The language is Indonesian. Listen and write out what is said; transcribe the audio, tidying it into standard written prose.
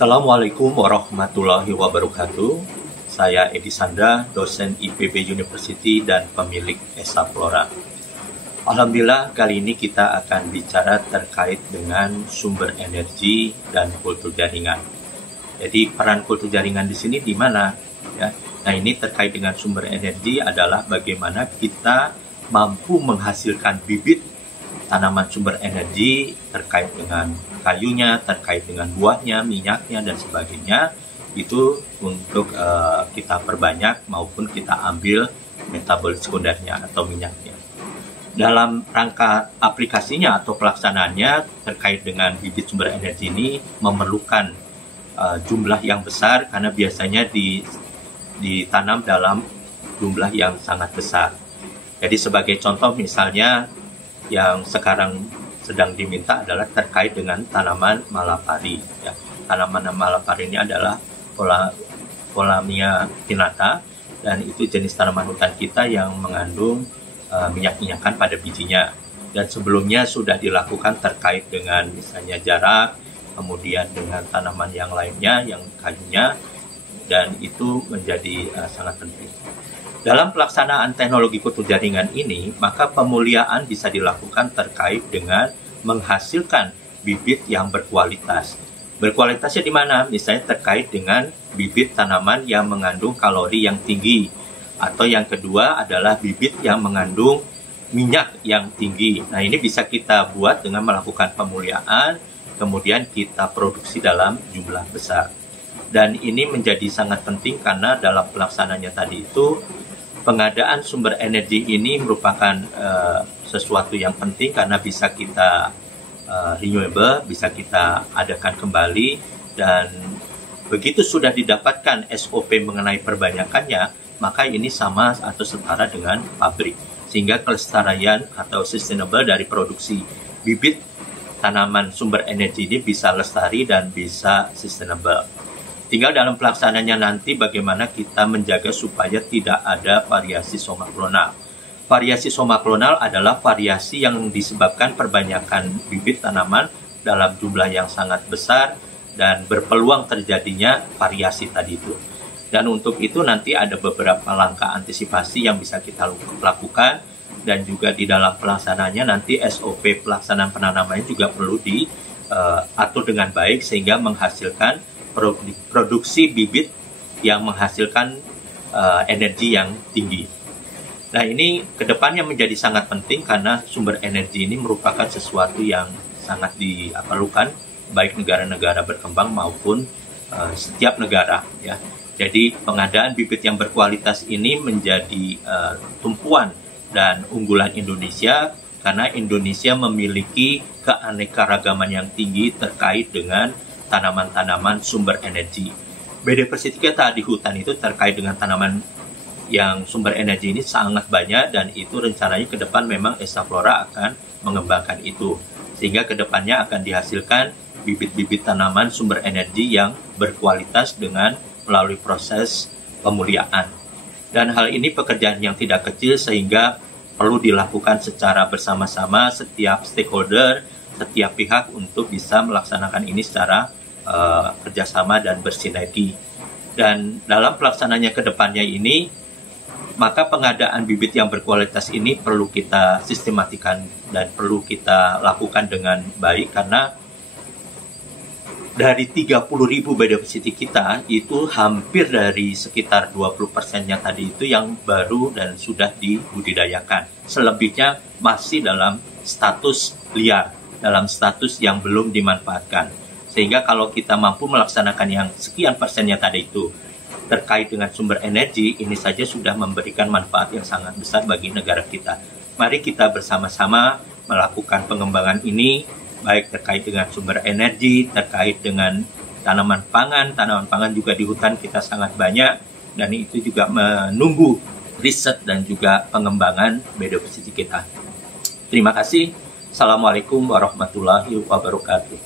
Assalamualaikum warahmatullahi wabarakatuh. Saya Edi Sandra, dosen IPB University dan pemilik Esa Flora. Alhamdulillah, kali ini kita akan bicara terkait dengan sumber energi dan kultur jaringan. Jadi peran kultur jaringan di sini di mana? Ya. Nah, ini terkait dengan sumber energi adalah bagaimana kita mampu menghasilkan bibit tanaman sumber energi terkait dengan kayunya, terkait dengan buahnya, minyaknya, dan sebagainya. Itu untuk kita perbanyak maupun kita ambil metabolit sekundernya atau minyaknya. Dalam rangka aplikasinya atau pelaksanaannya terkait dengan bibit sumber energi ini memerlukan jumlah yang besar karena biasanya ditanam dalam jumlah yang sangat besar. Jadi sebagai contoh misalnya yang sekarang sedang diminta adalah terkait dengan tanaman malapari. Ya. Tanaman malapari ini adalah Pollamia pinnata, dan itu jenis tanaman hutan kita yang mengandung minyak-minyakan pada bijinya. Dan sebelumnya sudah dilakukan terkait dengan misalnya jarak, kemudian dengan tanaman yang lainnya, yang kayunya, dan itu menjadi sangat penting. Dalam pelaksanaan teknologi kultur jaringan ini, maka pemuliaan bisa dilakukan terkait dengan menghasilkan bibit yang berkualitas. Berkualitasnya di mana? Misalnya terkait dengan bibit tanaman yang mengandung kalori yang tinggi. Atau yang kedua adalah bibit yang mengandung minyak yang tinggi. Nah, ini bisa kita buat dengan melakukan pemuliaan, kemudian kita produksi dalam jumlah besar. Dan ini menjadi sangat penting karena dalam pelaksanaannya tadi itu, pengadaan sumber energi ini merupakan sesuatu yang penting karena bisa kita renewable, bisa kita adakan kembali, dan begitu sudah didapatkan SOP mengenai perbanyakannya, maka ini sama atau setara dengan pabrik. Sehingga kelestarian atau sustainable dari produksi bibit tanaman sumber energi ini bisa lestari dan bisa sustainable. Tinggal dalam pelaksanaannya nanti bagaimana kita menjaga supaya tidak ada variasi somaklonal. Variasi somaklonal adalah variasi yang disebabkan perbanyakan bibit tanaman dalam jumlah yang sangat besar dan berpeluang terjadinya variasi tadi itu. Dan untuk itu nanti ada beberapa langkah antisipasi yang bisa kita lakukan, dan juga di dalam pelaksanaannya nanti SOP pelaksanaan penanamannya juga perlu diatur dengan baik sehingga menghasilkan produksi bibit yang menghasilkan energi yang tinggi. Nah, ini kedepannya menjadi sangat penting karena sumber energi ini merupakan sesuatu yang sangat diperlukan baik negara-negara berkembang maupun setiap negara. Ya. Jadi pengadaan bibit yang berkualitas ini menjadi tumpuan dan unggulan Indonesia karena Indonesia memiliki keanekaragaman yang tinggi terkait dengan tanaman-tanaman sumber energi. Biodiversity kita di hutan itu terkait dengan tanaman yang sumber energi ini sangat banyak, dan itu rencananya ke depan memang Esa Flora akan mengembangkan itu. Sehingga ke depannya akan dihasilkan bibit-bibit tanaman sumber energi yang berkualitas dengan melalui proses pemuliaan. Dan hal ini pekerjaan yang tidak kecil sehingga perlu dilakukan secara bersama-sama setiap stakeholder, setiap pihak untuk bisa melaksanakan ini secara kerjasama dan bersinergi. Dan dalam pelaksanaannya ke depannya ini, maka pengadaan bibit yang berkualitas ini perlu kita sistematikan dan perlu kita lakukan dengan baik karena dari 30.000 biodiversity kita itu hampir dari sekitar 20%-nya tadi itu yang baru dan sudah dibudidayakan. Selebihnya masih dalam status liar, dalam status yang belum dimanfaatkan. Sehingga kalau kita mampu melaksanakan yang sekian persennya tadi itu terkait dengan sumber energi, ini saja sudah memberikan manfaat yang sangat besar bagi negara kita. Mari kita bersama-sama melakukan pengembangan ini, baik terkait dengan sumber energi, terkait dengan tanaman pangan juga di hutan kita sangat banyak, dan itu juga menunggu riset dan juga pengembangan biodiversity kita. Terima kasih. Assalamualaikum warahmatullahi wabarakatuh.